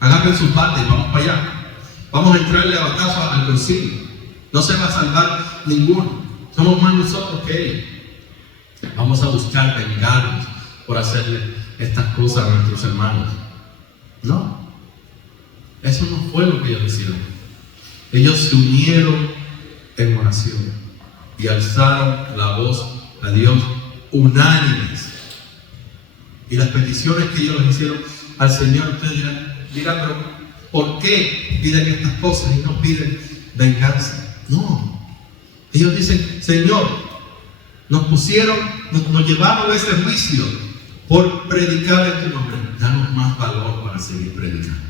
agarren sus bates y vamos para allá. Vamos a entrarle a batazo al concilio. No se va a salvar ninguno. Somos más nosotros que ellos. Vamos a buscar vengarnos por hacerle estas cosas a nuestros hermanos. No. Eso no fue lo que ellos hicieron. Ellos se unieron en oración y alzaron la voz a Dios unánimes. Y las peticiones que ellos les hicieron al Señor, ustedes dirán, pero ¿por qué piden estas cosas y no piden venganza? No. Ellos dicen, Señor, nos llevaron a ese juicio por predicar en tu nombre. Danos más valor para seguir predicando.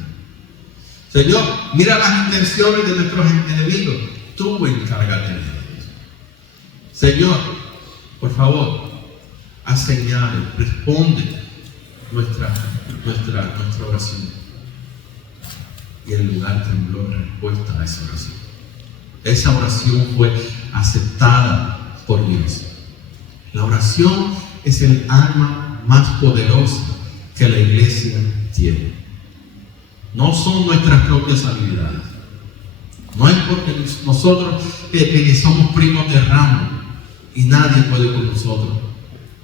Señor, mira las intenciones de nuestros enemigos. Tú encárgate de ellos. Señor, por favor, haz señales, responde nuestra oración. Y el lugar tembló en respuesta a esa oración. Esa oración fue aceptada por Dios. La oración es el arma más poderosa que la iglesia tiene. No son nuestras propias habilidades. No es porque nosotros somos primos de ramo y nadie puede con nosotros.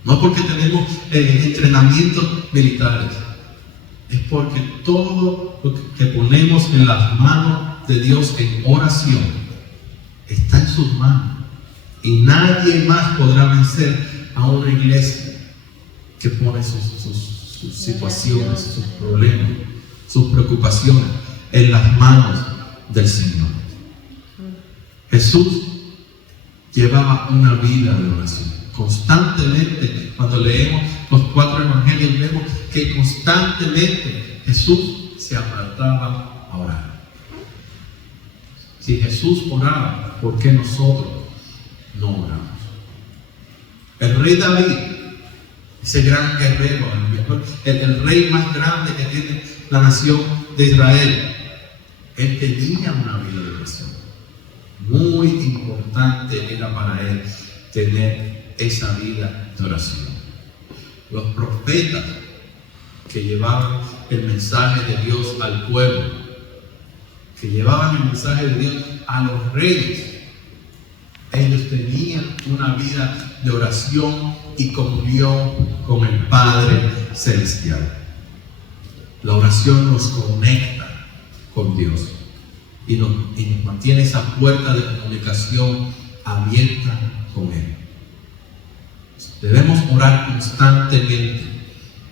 No es porque tenemos entrenamientos militares. Es porque todo lo que ponemos en las manos de Dios en oración está en sus manos. Y nadie más podrá vencer a una iglesia que pone sus situaciones, sus problemas, sus preocupaciones en las manos del Señor. Jesús llevaba una vida de oración. Constantemente, cuando leemos los 4 evangelios, vemos que constantemente Jesús se apartaba a orar. Si Jesús oraba, ¿por qué nosotros no oramos? El rey David, ese gran guerrero, el rey más grande que tiene la nación de Israel, él tenía una vida de oración. Muy importante era para él tener esa vida de oración. Los profetas que llevaban el mensaje de Dios al pueblo, que llevaban el mensaje de Dios a los reyes, ellos tenían una vida de oración y comunión con el Padre Celestial. La oración nos conecta con Dios y nos mantiene esa puerta de comunicación abierta con Él. Debemos orar constantemente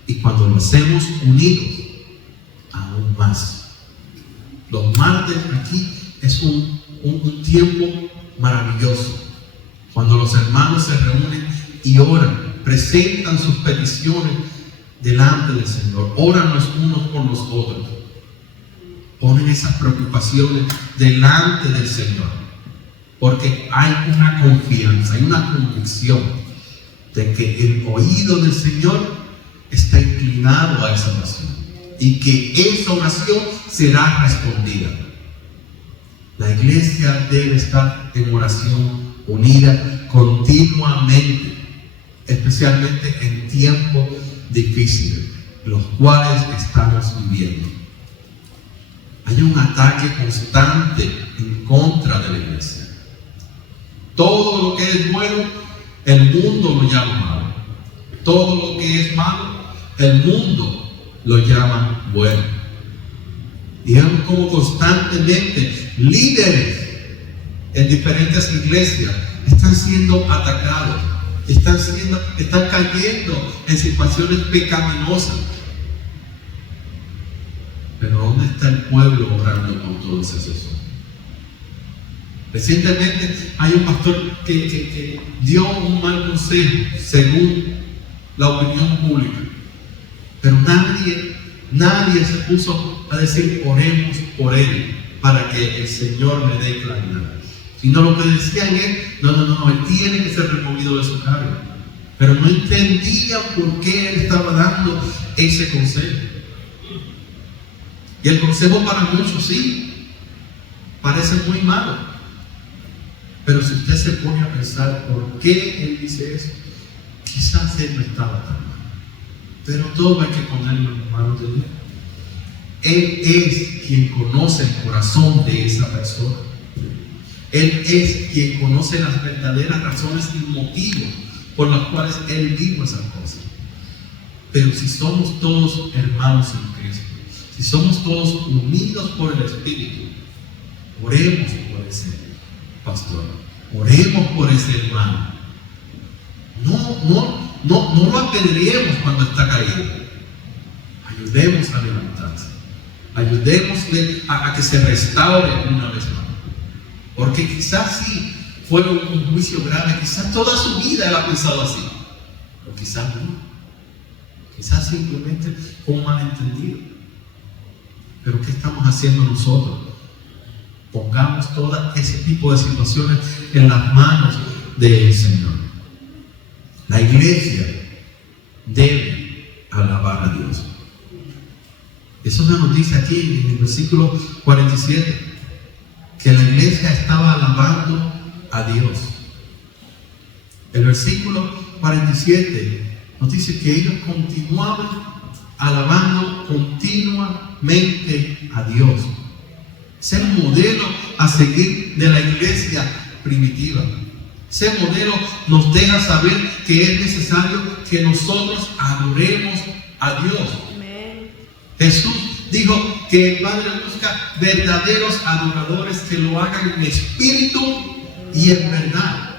y cuando lo hacemos unidos, aún más. Los martes aquí es un tiempo maravilloso, cuando los hermanos se reúnen y oran, presentan sus peticiones delante del Señor, oran los unos por los otros, ponen esas preocupaciones delante del Señor, porque hay una confianza, hay una convicción de que el oído del Señor está inclinado a esa oración y que esa oración será respondida. La iglesia debe estar en oración unida continuamente, especialmente en tiempos difíciles, los cuales estamos viviendo. Hay un ataque constante en contra de la iglesia. Todo lo que es bueno, el mundo lo llama malo. Todo lo que es malo, el mundo lo llama bueno. Y vemos como constantemente líderes en diferentes iglesias están siendo atacados, están cayendo en situaciones pecaminosas. Pero ¿dónde está el pueblo orando con todos esos? Recientemente hay un pastor que dio un mal consejo según la opinión pública, pero nadie se puso a decir oremos por él para que el Señor le dé claridad. Sino lo que decían es, no, él tiene que ser removido de su cargo. Pero no entendían por qué él estaba dando ese consejo. Y el consejo para muchos sí, parece muy malo. Pero si usted se pone a pensar por qué él dice eso, quizás él no estaba tan mal. Pero todo hay que ponerlo en las manos de Dios. Él es quien conoce el corazón de esa persona. Él es quien conoce las verdaderas razones y motivos por los cuales Él dijo esas cosas. Pero si somos todos hermanos en Cristo, si somos todos unidos por el Espíritu, oremos por ese pastor, oremos por ese hermano. No lo apedreemos cuando está caído. Ayudemos a levantarse. Ayudémosle a que se restaure una vez más. Porque quizás sí fue un juicio grave, quizás toda su vida él ha pensado así, pero quizás no. Quizás simplemente fue un malentendido. Pero ¿qué estamos haciendo nosotros? Pongamos todo ese tipo de situaciones en las manos del Señor. La iglesia debe alabar a Dios. Eso se nos dice aquí en el versículo 47, que la iglesia estaba alabando a Dios. El versículo 47 nos dice que ellos continuaban alabando continuamente mente a Dios. Ese modelo a seguir de la iglesia primitiva. Ese modelo nos deja saber que es necesario que nosotros adoremos a Dios. Amén. Jesús dijo que el Padre busca verdaderos adoradores que lo hagan en espíritu y en verdad.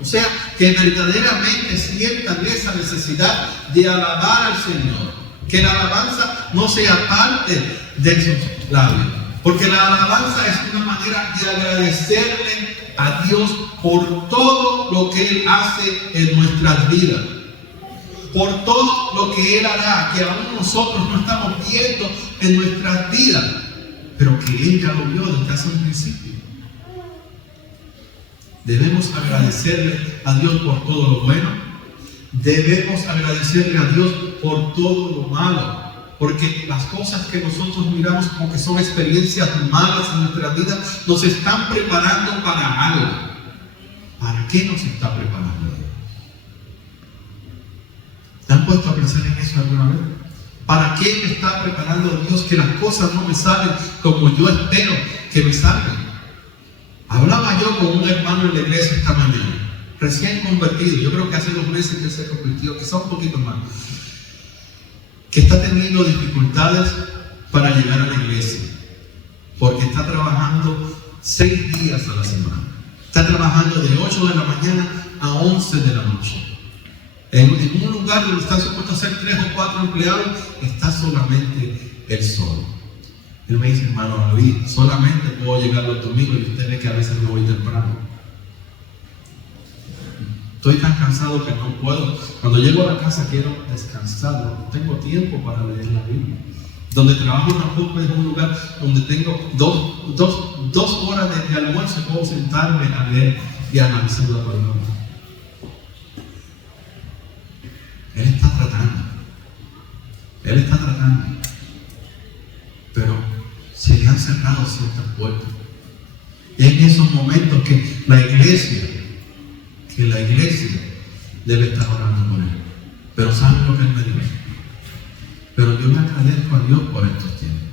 O sea, que verdaderamente sientan esa necesidad de alabar al Señor. Que la alabanza no sea parte de sus labios. Porque la alabanza es una manera de agradecerle a Dios por todo lo que Él hace en nuestras vidas. Por todo lo que Él hará, que aún nosotros no estamos viendo en nuestras vidas, pero que Él ya lo vio desde hace un principio. Debemos agradecerle a Dios por todo lo bueno. Debemos agradecerle a Dios por todo lo malo. Porque las cosas que nosotros miramos como que son experiencias malas en nuestra vida, nos están preparando para algo. ¿Para qué nos está preparando Dios? ¿Te han puesto a pensar en eso alguna vez? ¿Para qué me está preparando Dios que las cosas no me salen como yo espero que me salgan? Hablaba yo con un hermano en la iglesia esta mañana, recién convertido. Yo creo que hace 2 meses que se convirtió, quizá un poquito más, que está teniendo dificultades para llegar a la iglesia, porque está trabajando 6 días a la semana. Está trabajando de 8 de la mañana a 11 de la noche. En un lugar donde están supuestos a ser 3 o 4 empleados, está solamente él solo. Él me dice, hermano David, solamente puedo llegar los domingos y usted ve que a veces me voy temprano. Estoy tan cansado que no puedo. Cuando llego a la casa quiero descansar, no tengo tiempo para leer la Biblia. Donde trabajo tampoco es un lugar donde tengo dos horas de almuerzo y puedo sentarme a leer y analizar la palabra. Él está tratando. Pero se le han cerrado ciertas puertas. Y en esos momentos que la iglesia debe estar orando por él. Pero ¿saben lo que él me dijo? Pero yo me agradezco a Dios por estos tiempos.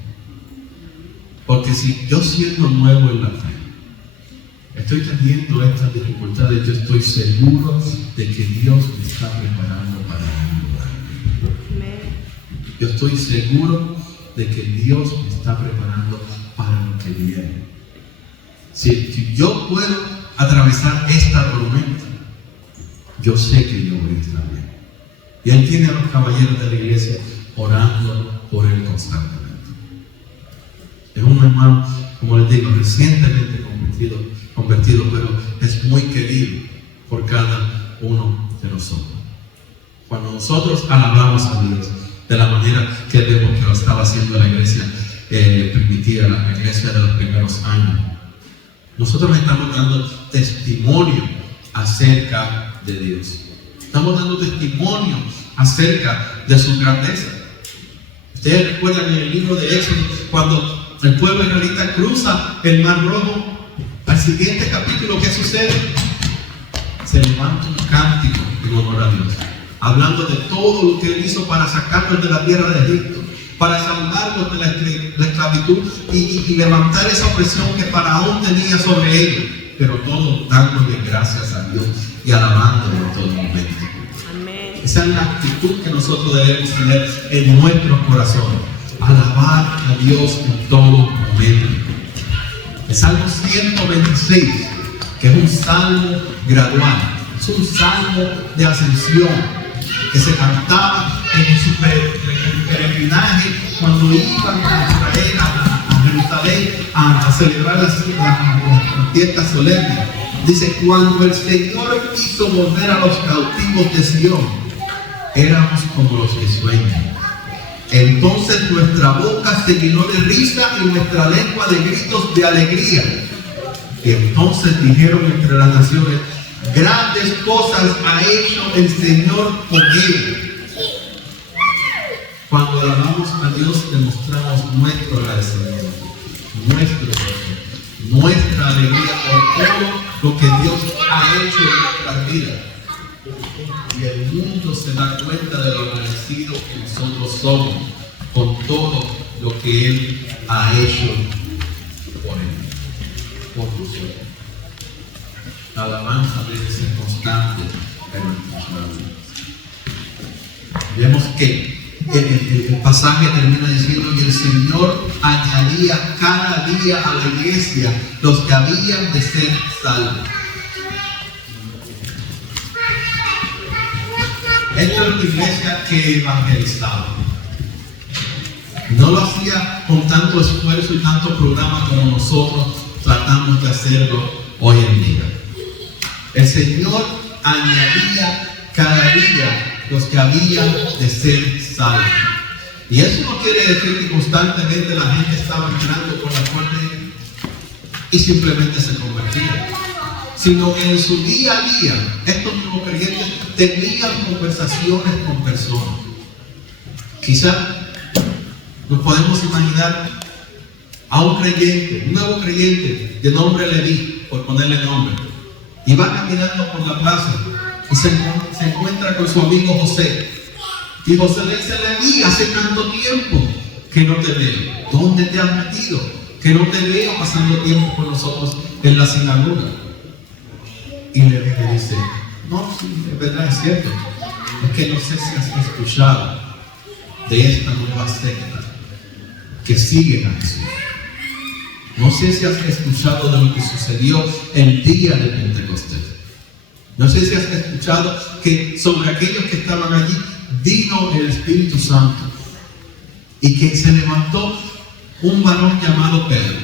Porque si yo siendo nuevo en la fe, estoy teniendo estas dificultades, yo estoy seguro de que Dios me está preparando para ayudarme. Yo estoy seguro de que Dios me está preparando para lo que viene. Si yo puedo atravesar esta tormenta, yo sé que yo voy a estar bien. Y Él tiene a los caballeros de la iglesia orando por Él constantemente. Es un hermano, como les digo, recientemente convertido, pero es muy querido por cada uno de nosotros. Cuando nosotros alabamos a Dios de la manera que vemos que lo estaba haciendo la iglesia primitiva, la iglesia de los primeros años, nosotros estamos dando testimonio acerca de Dios. Estamos dando testimonio acerca de su grandeza. Ustedes recuerdan en el libro de Éxodo, cuando el pueblo israelita cruza el Mar Rojo, al siguiente capítulo, ¿qué sucede? Se levanta un cántico en honor a Dios, hablando de todo lo que Él hizo para sacarnos de la tierra de Egipto, para salvarnos de la esclavitud y levantar esa opresión que Faraón tenía sobre ellos, pero todo dándole gracias a Dios y alabándole en todo momento. Amén. Esa es la actitud que nosotros debemos tener en nuestros corazones, alabar a Dios en todo momento. El Salmo 126, que es un salmo gradual, es un salmo de ascensión, que se cantaba en su peregrinaje cuando iban a Israel, a Jerusalén, a celebrar las fiestas solemnes. Dice, cuando el Señor quiso volver a los cautivos de Sion, éramos como los que sueñan. Entonces nuestra boca se llenó de risa y nuestra lengua de gritos de alegría. Y entonces dijeron entre las naciones, grandes cosas ha hecho el Señor por él. Cuando alabamos a Dios, demostramos nuestro agradecimiento, nuestra alegría por todo lo que Dios ha hecho en nuestras vidas. Y el mundo se da cuenta de lo agradecido que nosotros somos con todo lo que Él ha hecho por Él, por nosotros. La alabanza debe ser constante en nuestros labios. Vemos que el pasaje termina diciendo que el Señor añadía cada día a la iglesia los que habían de ser salvos. Esta es la iglesia que evangelizaba. No lo hacía con tanto esfuerzo y tanto programa como nosotros tratamos de hacerlo hoy en día. El Señor añadía cada día los que habían de ser salvos. Y eso no quiere decir que constantemente la gente estaba entrando por la puerta y simplemente se convertía, sino que en su día a día estos nuevos creyentes tenían conversaciones con personas. Quizás nos podemos imaginar a un creyente, un nuevo creyente de nombre Leví, por ponerle nombre, y va caminando por la plaza y se encuentra con su amigo José. Y José le dice: Leví, hace tanto tiempo que no te veo. ¿Dónde te has metido? Que no te veo pasando tiempo con nosotros en la sinagoga. Y Leví le dice: no, sí, es verdad, es cierto. Es que no sé si has escuchado de esta nueva secta que siguen a Jesús. No sé si has escuchado de lo que sucedió el día de Pentecostés. No sé si has escuchado que sobre aquellos que estaban allí vino el Espíritu Santo y que se levantó un varón llamado Pedro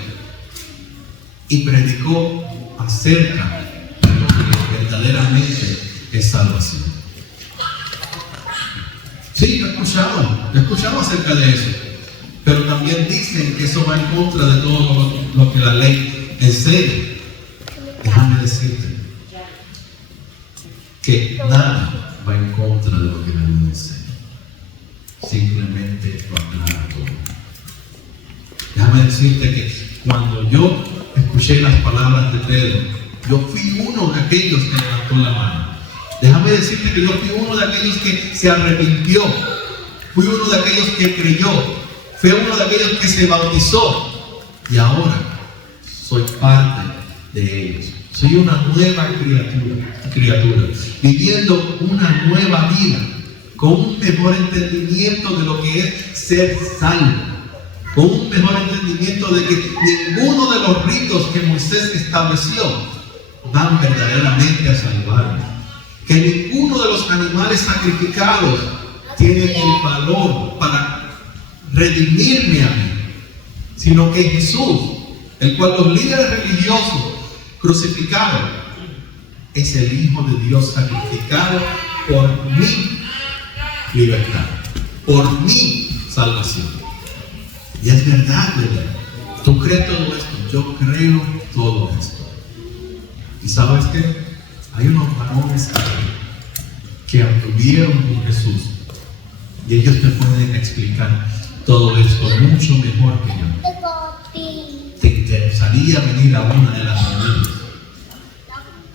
y predicó acerca de lo que verdaderamente es salvación. Sí, yo he escuchado acerca de eso, pero también dicen que eso va en contra de todo lo que la ley enseña. Déjame decirte que nada va en contra de lo que la ley enseña. Simplemente lo aclara todo. Déjame decirte que cuando yo escuché las palabras de Pedro, yo fui uno de aquellos que levantó la mano. Déjame decirte que yo fui uno de aquellos que se arrepintió. Fui uno de aquellos que creyó. Fui uno de aquellos que se bautizó. Y ahora soy parte de ellos. Soy una nueva criatura, viviendo una nueva vida, con un mejor entendimiento de lo que es ser salvo, con un mejor entendimiento de que ninguno de los ritos que Moisés estableció van verdaderamente a salvarme, que ninguno de los animales sacrificados tiene el valor para redimirme a mí, sino que Jesús, el cual los líderes religiosos crucificaron, es el Hijo de Dios sacrificado por mi libertad, por mi salvación. Y es verdad, ¿verdad? ¿Tú crees todo esto? Yo creo todo esto. ¿Y sabes qué? Hay unos varones que anduvieron con Jesús y ellos te pueden explicar todo esto mucho mejor que yo. ¿Te interesaría venir a una de las reuniones?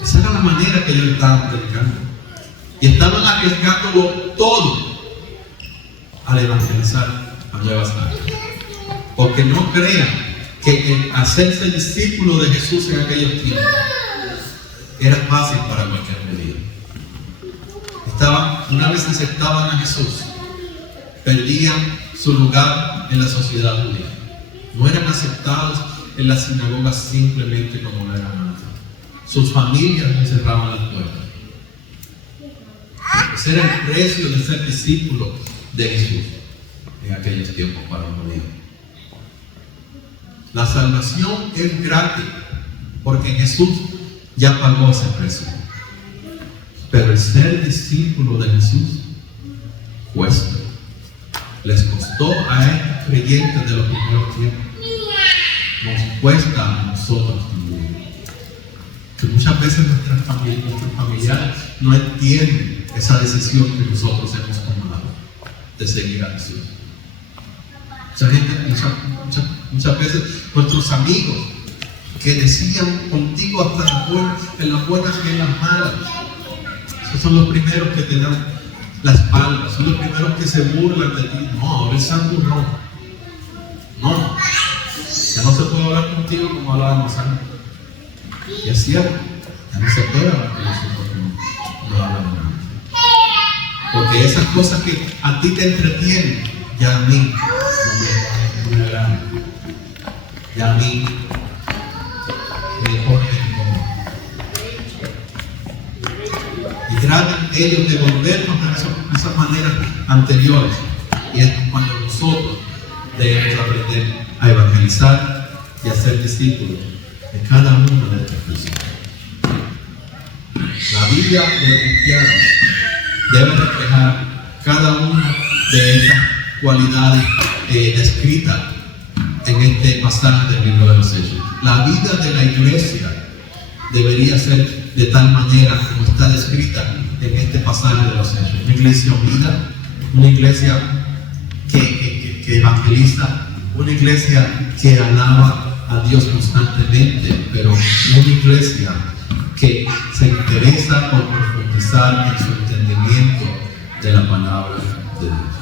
Esa era la manera que ellos estaban predicando. Y estaban arriesgándolo todo al evangelizar a nuevas almas. Porque no crean que el hacerse discípulo de Jesús en aquellos tiempos era fácil para cualquier medida. Una vez aceptaban a Jesús, perdían su lugar en la sociedad judía. No eran aceptados en las sinagogas simplemente como lo eran antes. Sus familias les cerraban las puertas. Ese era el precio de ser discípulo de Jesús en aquellos tiempos para un judío. La salvación es gratis porque Jesús ya pagó ese precio. Pero el ser discípulo de Jesús cuesta. Les costó a estos creyentes de los primeros tiempos. Nos cuesta a nosotros también. Que muchas veces nuestros familiares no entienden esa decisión que nosotros hemos tomado de seguir a Jesús. Muchas veces nuestros amigos que decían contigo hasta en las buenas y en las malas, esos son los primeros que te dan la espalda, son los primeros que se burlan de ti. No, ahora el santo no. No, ya no se puede hablar contigo como hablábamos antes. Y es cierto, ya no se puede hablar con nosotros como no hablábamos antes. Porque esas cosas que a ti te entretienen, ya a mí no me agradan. Ya a mí me ponen incómodo. Y tratan ellos de volvernos a esas maneras anteriores. Y es cuando nosotros debemos aprender a evangelizar y a ser discípulos de cada uno de estas personas. La vida del cristiano debe reflejar cada una de estas cualidades descritas en este pasaje del libro de los Hechos. La vida de la iglesia debería ser de tal manera como está descrita en este pasaje de los Hechos. Una iglesia unida, una iglesia que evangeliza, una iglesia que alaba a Dios constantemente, pero una iglesia que se interesa por profundizar en su entendimiento de la palabra de Dios.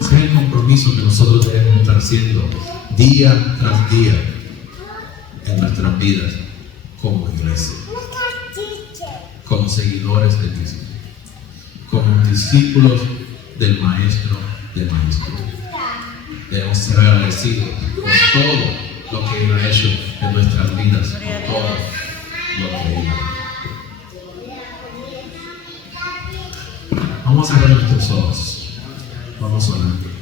Ese es el compromiso que nosotros debemos estar haciendo día tras día en nuestras vidas como iglesia, como seguidores de Cristo, como discípulos del Maestro de Maestros. Debemos ser agradecidos por todo lo que Él ha hecho en nuestras vidas, por todo lo que Él ha hecho. Vamos a cerrar nuestros ojos. Vamos a orar.